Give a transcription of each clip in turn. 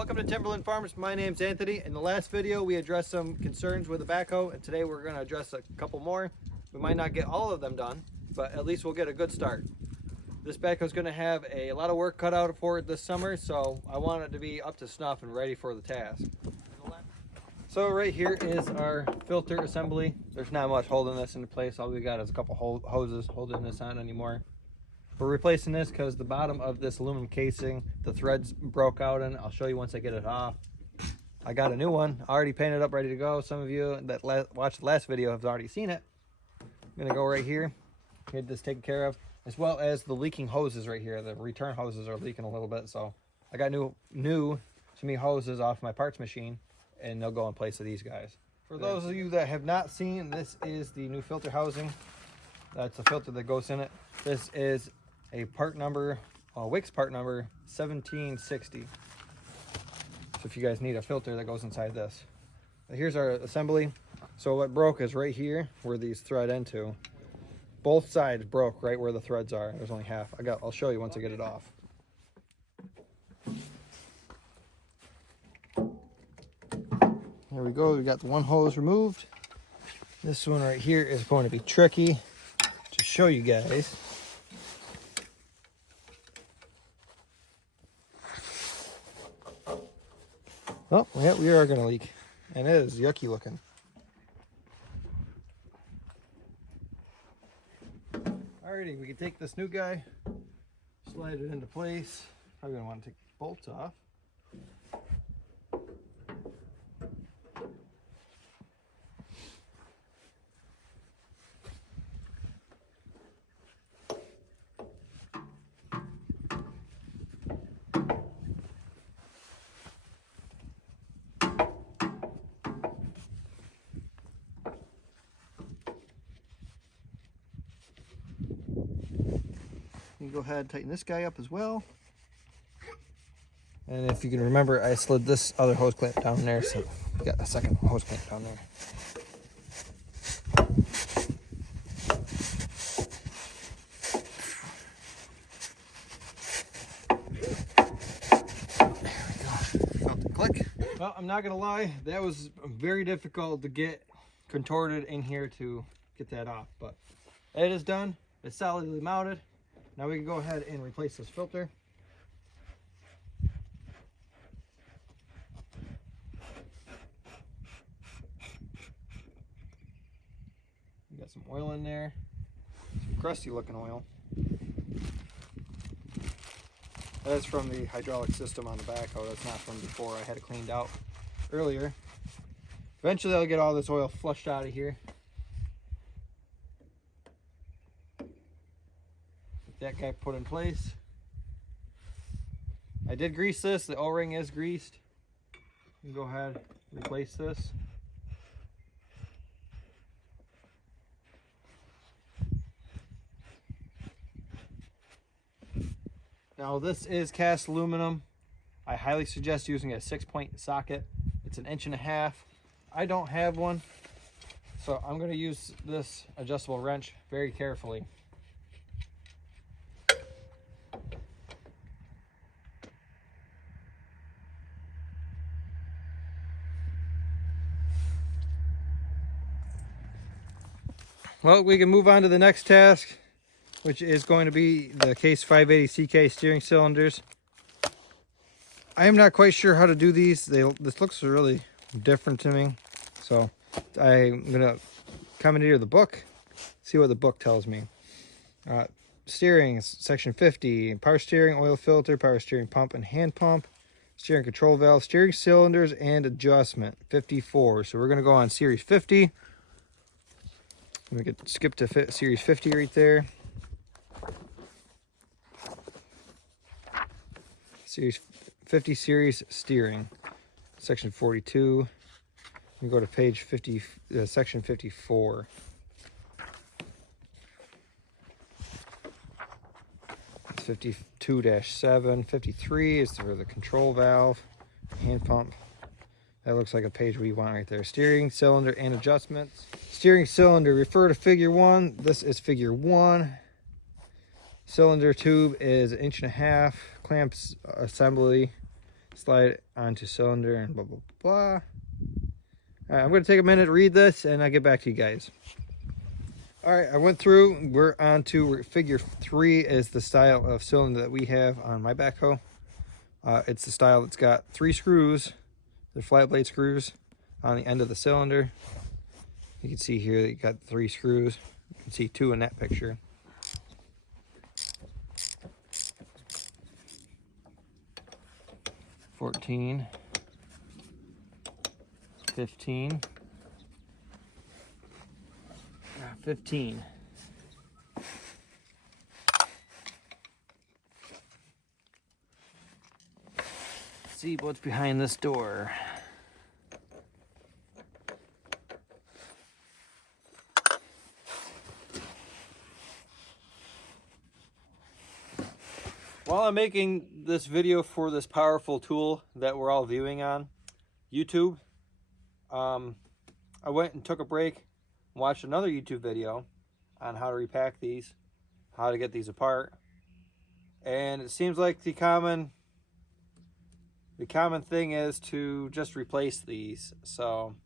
Welcome to Timberland Farms. My name's Anthony. In the last video, we addressed some concerns with the backhoe, and today we're going to address a couple more. We might not get all of them done, but at least we'll get a good start. This backhoe is going to have a lot of work cut out for it this summer, so I want it to be up to snuff and ready for the task. So right here is our filter assembly. There's not much holding this into place. All we got is a couple hoses holding this on anymore. We're replacing this because the bottom of this aluminum casing, the threads broke out, and I'll show you once I get it off. I got a new one, already painted up, ready to go. Some of you that watched the last video have already seen it. I'm gonna go right here, get this taken care of, as well as the leaking hoses right here. The return hoses are leaking a little bit, so I got new to me hoses off my parts machine, and they'll go in place of these guys. For those of you that have not seen, this is the new filter housing. That's a filter that goes in it. This is a part number, Wix part number 1760. So if you guys need a filter that goes inside this. Here's our assembly. So what broke is right here where these thread into. Both sides broke right where the threads are. There's only half. I'll show you once I get it off. There we go. We got the one hose removed. This one right here is going to be tricky to show you guys. Oh, yeah, we are going to leak. And it is yucky looking. Alrighty, we can take this new guy, slide it into place. Probably going to want to take the bolts off. You go ahead and tighten this guy up as well. And if you can remember, I slid this other hose clamp down there, so we got a second hose clamp down there. There we go. Felt the click. Well, I'm not gonna lie, that was very difficult to get contorted in here to get that off, but it is done. It's solidly mounted. Now we can go ahead and replace this filter. We got some oil in there, some crusty looking oil. That's from the hydraulic system on the backhoe. That's not from before. I had it cleaned out earlier. Eventually I'll get all this oil flushed out of here. That guy put in place. I did grease this. The O-ring is greased. You can go ahead and replace this. Now this is cast aluminum. I highly suggest using a 6-point socket. It's 1.5 inches. I don't have one, so I'm going to use this adjustable wrench very carefully. Well, we can move on to the next task, which is going to be the Case 580 CK steering cylinders. I am not quite sure how to do these. This looks really different to me. So I'm going to commandeer the book, see what the book tells me. Steering, section 50, power steering, oil filter, power steering pump and hand pump, steering control valve, steering cylinders and adjustment, 54. So we're going to go on series 50. We could skip to series 50 right there. Series 50 series steering, section 42. We go to page 50, section 54. It's 52-7. 53 is for the control valve, hand pump. That looks like a page we want right there. Steering cylinder and adjustments. Steering cylinder, refer to figure 1. This is figure 1. Cylinder tube is 1.5 inches. Clamps assembly slide it onto cylinder and blah, blah, blah. All right, I'm going to take a minute to read this and I'll get back to you guys. All right, I went through. We're on to figure 3 is the style of cylinder that we have on my backhoe. It's the style that's got 3 screws. They're flat blade screws on the end of the cylinder. You can see here that you got 3 screws. You can see 2 in that picture. $14, $15, $15. Let's see what's behind this door. While I'm making this video for this powerful tool that we're all viewing on YouTube, I went and took a break and watched another YouTube video on how to repack these, how to get these apart. And it seems like the common thing is to just replace these. So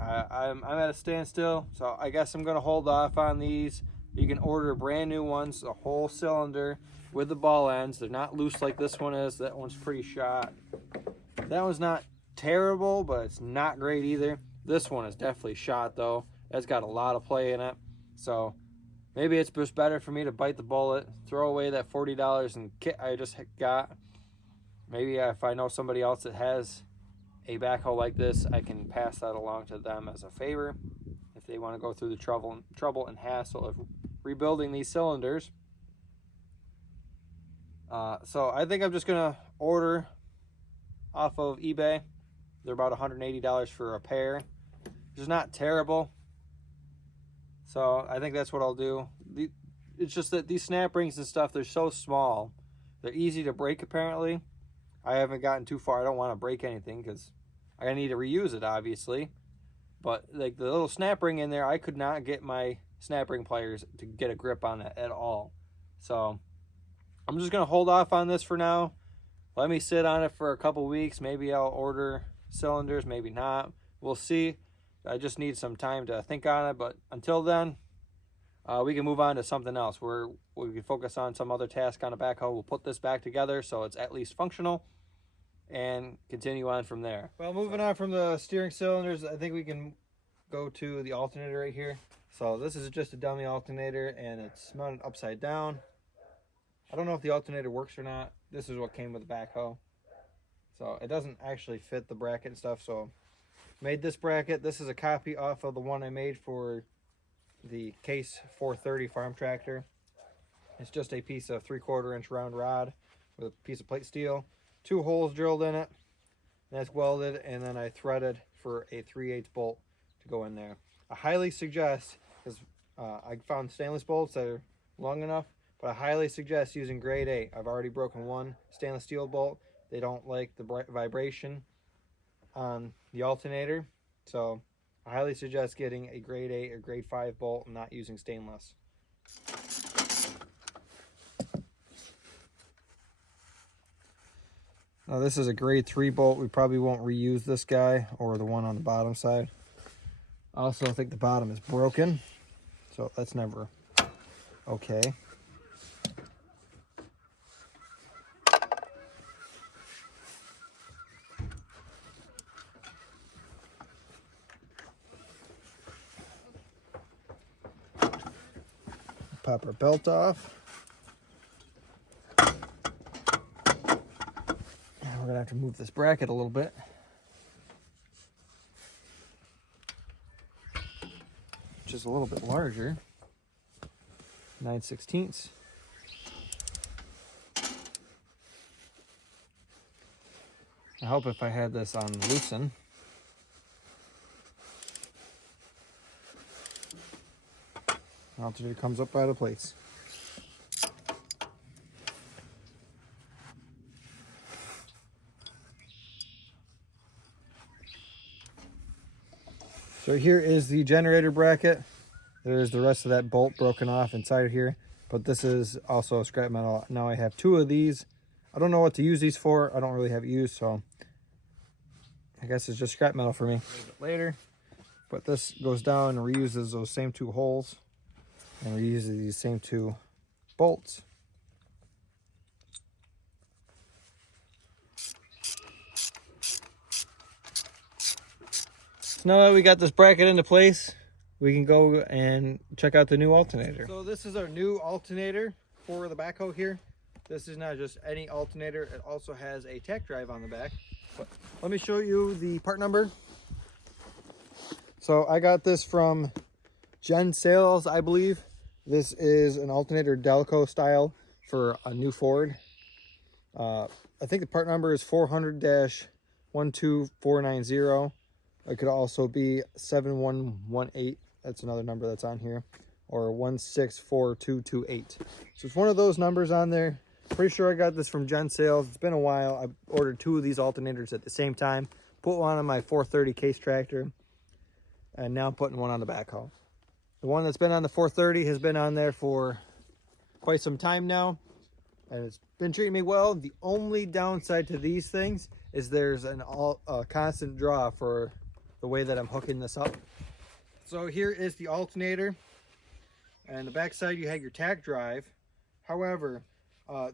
I'm at a standstill, so I guess I'm going to hold off on these. You can order brand new ones, a whole cylinder with the ball ends. They're not loose like this one is. That one's pretty shot. That one's not terrible, but it's not great either. This one is definitely shot though. It's got a lot of play in it. So maybe it's just better for me to bite the bullet, throw away that $40 in kit I just got. Maybe if I know somebody else that has a backhoe like this, I can pass that along to them as a favor if they want to go through the trouble and hassle of rebuilding these cylinders. So I think I'm just gonna order off of eBay. They're about $180 for a pair, which is not terrible. So I think that's what I'll do. It's just that these snap rings and stuff, they're so small. They're easy to break apparently. I haven't gotten too far. I don't want to break anything because I need to reuse it obviously. But like the little snap ring in there, I could not get my snap ring pliers to get a grip on it at all. So I'm just going to hold off on this for now. Let me sit on it for a couple weeks. Maybe I'll order cylinders, maybe not. We'll see. I just need some time to think on it. But until then, we can move on to something else where we can focus on some other task on a backhoe. We'll put this back together so it's at least functional and continue on from there. Well, moving on from the steering cylinders, I think we can go to the alternator right here. So this is just a dummy alternator and it's mounted upside down. I don't know if the alternator works or not. This is what came with the backhoe. So it doesn't actually fit the bracket and stuff. So made this bracket. This is a copy off of the one I made for the Case 430 farm tractor. It's just a piece of 3/4 inch round rod with a piece of plate steel. 2 holes drilled in it. And that's welded, and then I threaded for a 3/8 bolt to go in there. I highly suggest, because I found stainless bolts that are long enough, but I highly suggest using grade 8. I've already broken one stainless steel bolt. They don't like the vibration on the alternator, so I highly suggest getting a grade 8 or grade 5 bolt and not using stainless. Now this is a grade 3 bolt. We probably won't reuse this guy or the one on the bottom side. I also think the bottom is broken, so that's never okay. Pop our belt off. We're gonna have to move this bracket a little bit. Which is a little bit larger. 9/16. I hope if I had this on loosen. Alternator comes up out of place. So here is the generator bracket. There's the rest of that bolt broken off inside of here, but this is also scrap metal. Now I have 2 of these I don't know what to use these for. I don't really have it used, so I guess it's just scrap metal for me. A little bit later, but this goes down and reuses those same 2 holes and reuses these same 2 bolts. So now that we got this bracket into place, we can go and check out the new alternator. So this is our new alternator for the backhoe here. This is not just any alternator, it also has a tack drive on the back. But let me show you the part number. So I got this from Gen Sales, I believe. This is an alternator Delco style for a new Ford. I think the part number is 400-12490. It could also be 7118. That's another number that's on here. Or 164228. So it's one of those numbers on there. Pretty sure I got this from Gen Sales. It's been a while. I ordered 2 of these alternators at the same time. Put one on my 430 case tractor. And now I'm putting one on the backhoe. The one that's been on the 430 has been on there for quite some time now. And it's been treating me well. The only downside to these things is there's a constant draw for the way that I'm hooking this up. So here is the alternator. And the back side you have your tack drive. However,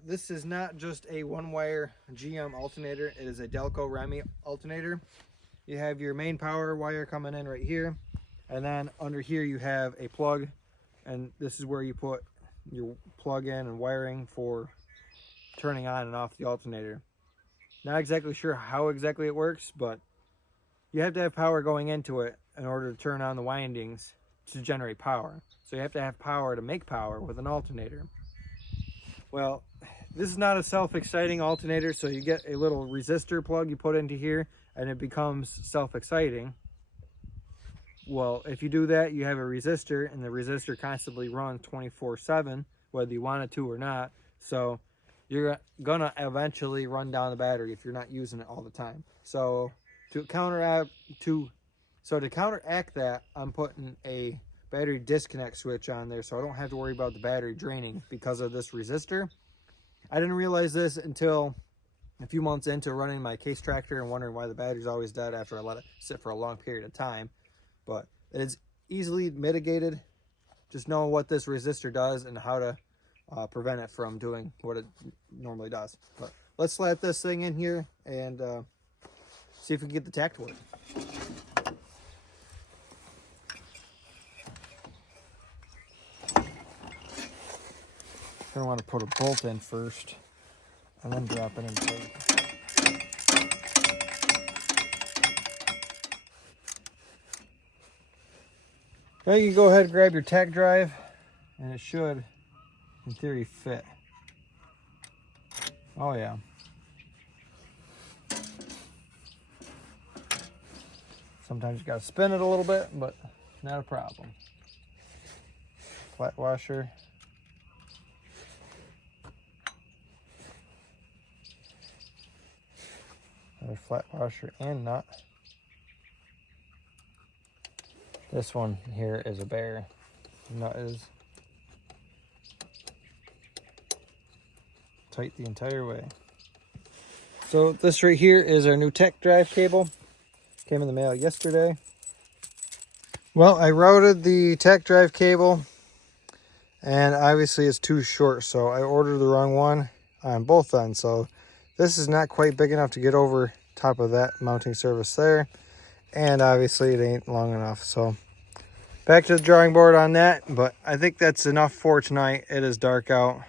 this is not just a 1-wire GM alternator. It is a Delco Remy alternator. You have your main power wire coming in right here. And then under here you have a plug. And this is where you put your plug in and wiring for turning on and off the alternator. Not exactly sure how exactly it works, but you have to have power going into it in order to turn on the windings to generate power. So you have to have power to make power with an alternator. Well, this is not a self-exciting alternator, so you get a little resistor plug you put into here and it becomes self-exciting. Well, if you do that, you have a resistor, and the resistor constantly runs 24/7, whether you want it to or not. So you're gonna eventually run down the battery if you're not using it all the time. So to counteract that, I'm putting a battery disconnect switch on there, so I don't have to worry about the battery draining because of this resistor. I didn't realize this until a few months into running my case tractor and wondering why the battery's always dead after I let it sit for a long period of time. But it is easily mitigated. Just know what this resistor does and how to prevent it from doing what it normally does. But let's slap this thing in here and see if we can get the tack to work. I want to put a bolt in first and then drop it in place. Now you can go ahead and grab your tack drive, and it should, in theory, fit. Oh yeah. Sometimes you gotta spin it a little bit, but not a problem. Flat washer. Another flat washer and nut. This one here is a bare. The nut is tight the entire way. So this right here is our new tech drive cable. Came in the mail yesterday. Well, I routed the tech drive cable and obviously it's too short, so I ordered the wrong one on both ends. So this is not quite big enough to get over top of that mounting surface there. And obviously it ain't long enough. So back to the drawing board on that. But I think that's enough for tonight. It is dark out.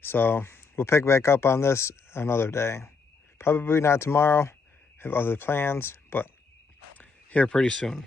So we'll pick back up on this another day. Probably not tomorrow. Have other plans, but here pretty soon.